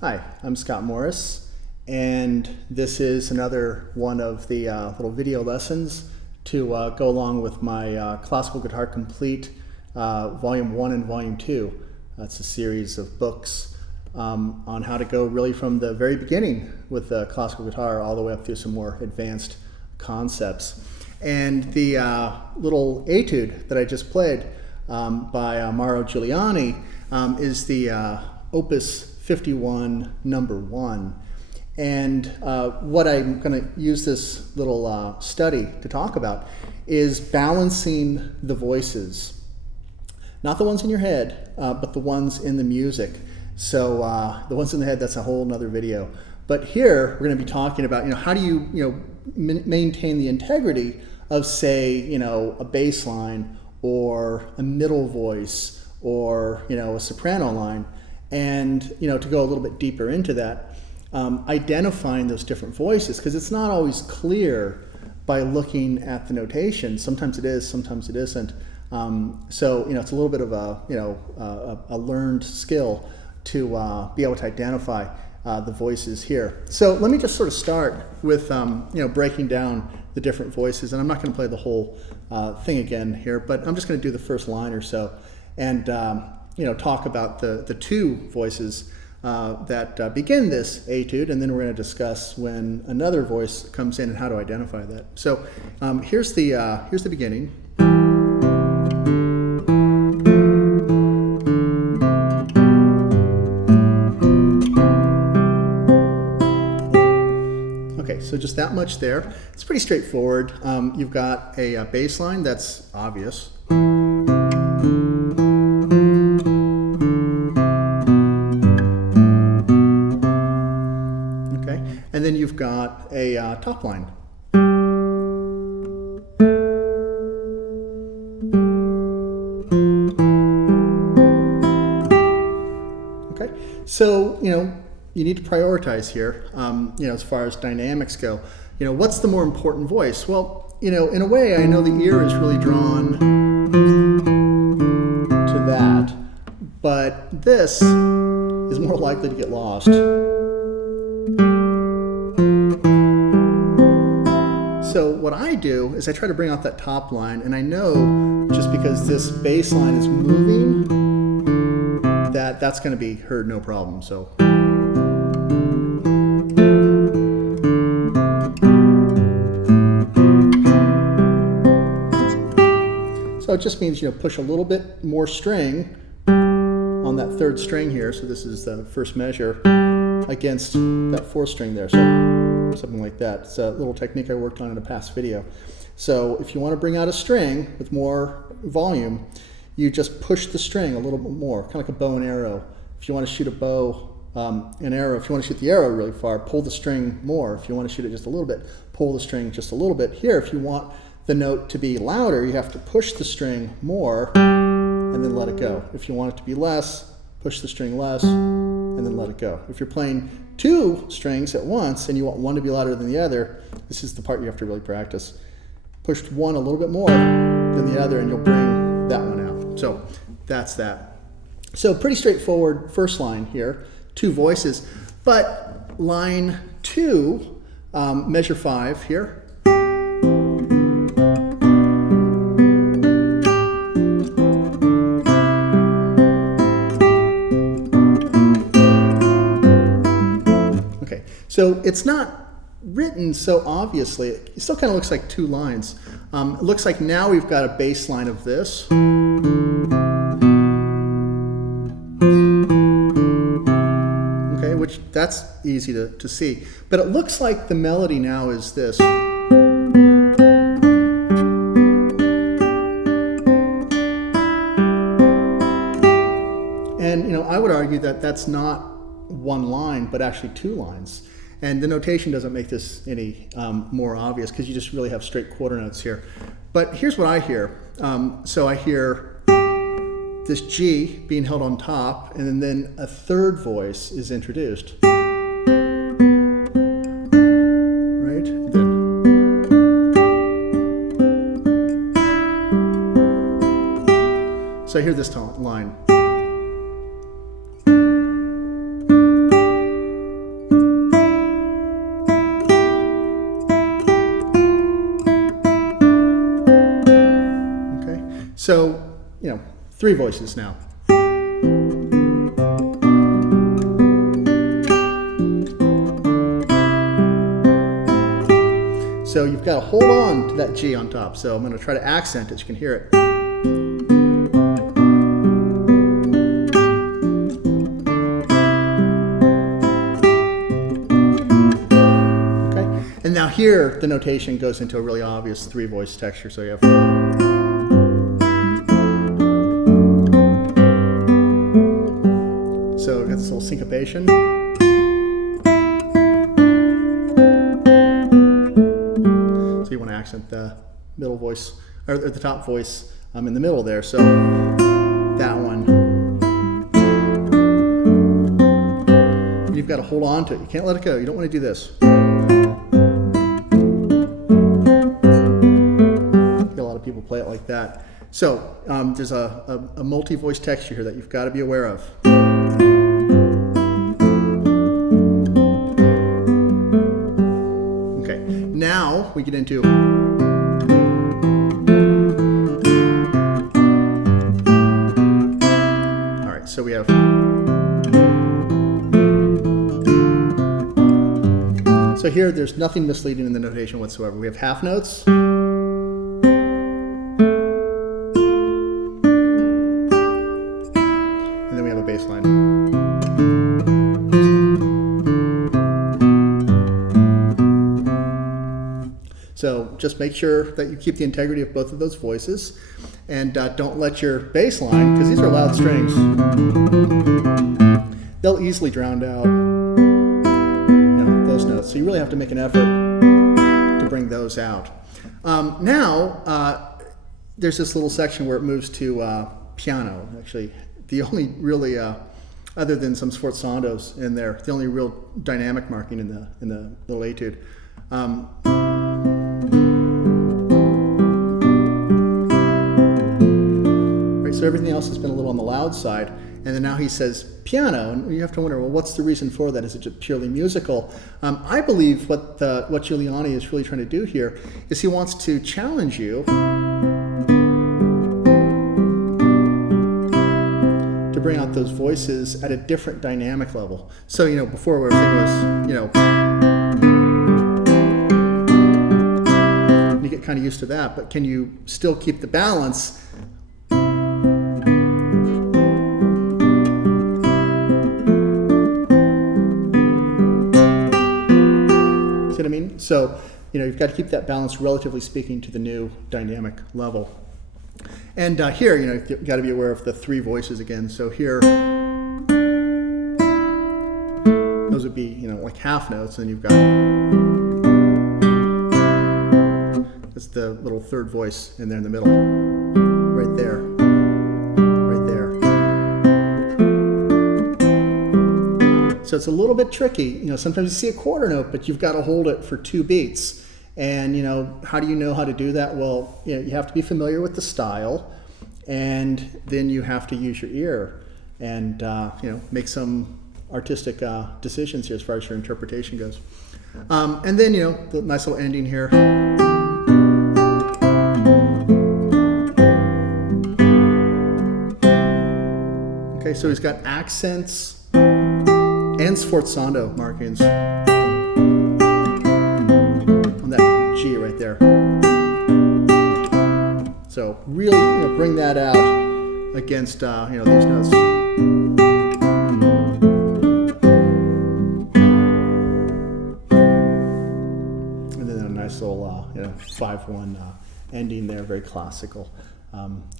Hi, I'm Scott Morris, and this is another one of the little video lessons to go along with my Classical Guitar Complete Volume 1 and Volume 2. That's a series of books on how to go really from the very beginning with the classical guitar all the way up through some more advanced concepts. And the little etude that I just played by Mauro Giuliani is the Opus 51 number 1. And what I'm going to use this little study to talk about is balancing the voices. Not the ones in your head, but the ones in the music. So the ones in the head, that's a whole nother video. But here we're going to be talking about, how do you, maintain the integrity of, say, a bass line or a middle voice or, a soprano line. And, to go a little bit deeper into that, identifying those different voices, because it's not always clear by looking at the notation. Sometimes it is, sometimes it isn't. So, it's a little bit of a learned skill to be able to identify the voices here. So let me just sort of start with, breaking down the different voices. And I'm not going to play the whole thing again here, but I'm just going to do the first line or so. And, talk about the two voices that begin this etude, and then we're going to discuss when another voice comes in and how to identify that. So here's the beginning. Okay, so just that much there. It's pretty straightforward. You've got a bass line that's obvious. And then you've got a top line. Okay, so you need to prioritize here. As far as dynamics go, what's the more important voice? Well, in a way, I know the ear is really drawn to that, but this is more likely to get lost. So what I do is I try to bring out that top line, and I know just because this bass line is moving that's going to be heard no problem. So it just means push a little bit more string on that third string here. So this is the first measure against that fourth string there. So something like that. It's a little technique I worked on in a past video. So if you want to bring out a string with more volume, you just push the string a little bit more, kind of like a bow and arrow. If you want to shoot a bow, an arrow, if you want to shoot the arrow really far, pull the string more. If you want to shoot it just a little bit, pull the string just a little bit. Here, if you want the note to be louder, you have to push the string more and then let it go. If you want it to be less, push the string less and then let it go. If you're playing two strings at once and you want one to be louder than the other, this is the part you have to really practice. Push one a little bit more than the other and you'll bring that one out. So that's that. So pretty straightforward first line here, two voices. But line 2, measure 5 here. So it's not written so obviously. It still kind of looks like two lines. It looks like now we've got a bass line of this. Okay, which that's easy to see. But it looks like the melody now is this. And I would argue that that's not one line, but actually two lines. And the notation doesn't make this any more obvious because you just really have straight quarter notes here. But here's what I hear. So I hear this G being held on top, and then a third voice is introduced. Right? So I hear this line. So, three voices now. So you've got to hold on to that G on top. So I'm going to try to accent it so you can hear it. Okay. And now here the notation goes into a really obvious three voice texture. So you have this little syncopation. So you want to accent the middle voice, or the top voice in the middle there. So that one. And you've got to hold on to it. You can't let it go. You don't want to do this. A lot of people play it like that. So there's a multi-voice texture here that you've got to be aware of. Now we get into all right, so we have so here there's nothing misleading in the notation whatsoever. We have half notes, and then we have a bass line. So just make sure that you keep the integrity of both of those voices, and don't let your bass line, because these are loud strings, they'll easily drown out those notes. So you really have to make an effort to bring those out. Now there's this little section where it moves to piano. Actually, the only really other than some sforzandos in there, the only real dynamic marking in the little etude. So everything else has been a little on the loud side, and then now he says piano, and you have to wonder, well, what's the reason for that? Is it just purely musical? I believe what Giuliani is really trying to do here is he wants to challenge you to bring out those voices at a different dynamic level. So before everything was you get kind of used to that, but can you still keep the balance? See what I mean? So, you've got to keep that balance, relatively speaking, to the new dynamic level. And here, you've got to be aware of the three voices again. So here, those would be, like half notes, and you've got that's the little third voice in there in the middle, right there, right there. So it's a little bit tricky. Sometimes you see a quarter note, but you've got to hold it for 2 beats. And how do you know how to do that? Well, you have to be familiar with the style, and then you have to use your ear and make some artistic decisions here as far as your interpretation goes. And then the nice little ending here. Okay, so he's got accents and sforzando markings on that G right there. So really bring that out against these notes. 5/1 ending there, very classical.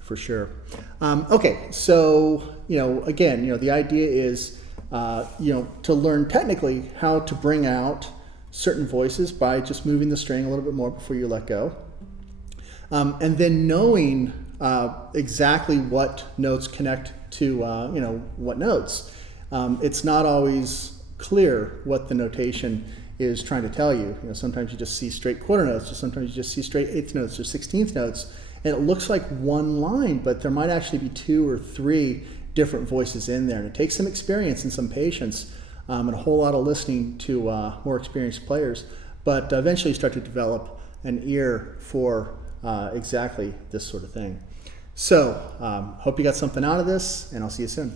For sure. Okay, so again, the idea is to learn technically how to bring out certain voices by just moving the string a little bit more before you let go, and then knowing exactly what notes connect to what notes. It's not always clear what the notation is trying to tell you. Sometimes you just see straight quarter notes, or sometimes you just see straight eighth notes or 16th notes. And it looks like one line, but there might actually be 2 or 3 different voices in there. And it takes some experience and some patience and a whole lot of listening to more experienced players. But eventually you start to develop an ear for exactly this sort of thing. So hope you got something out of this, and I'll see you soon.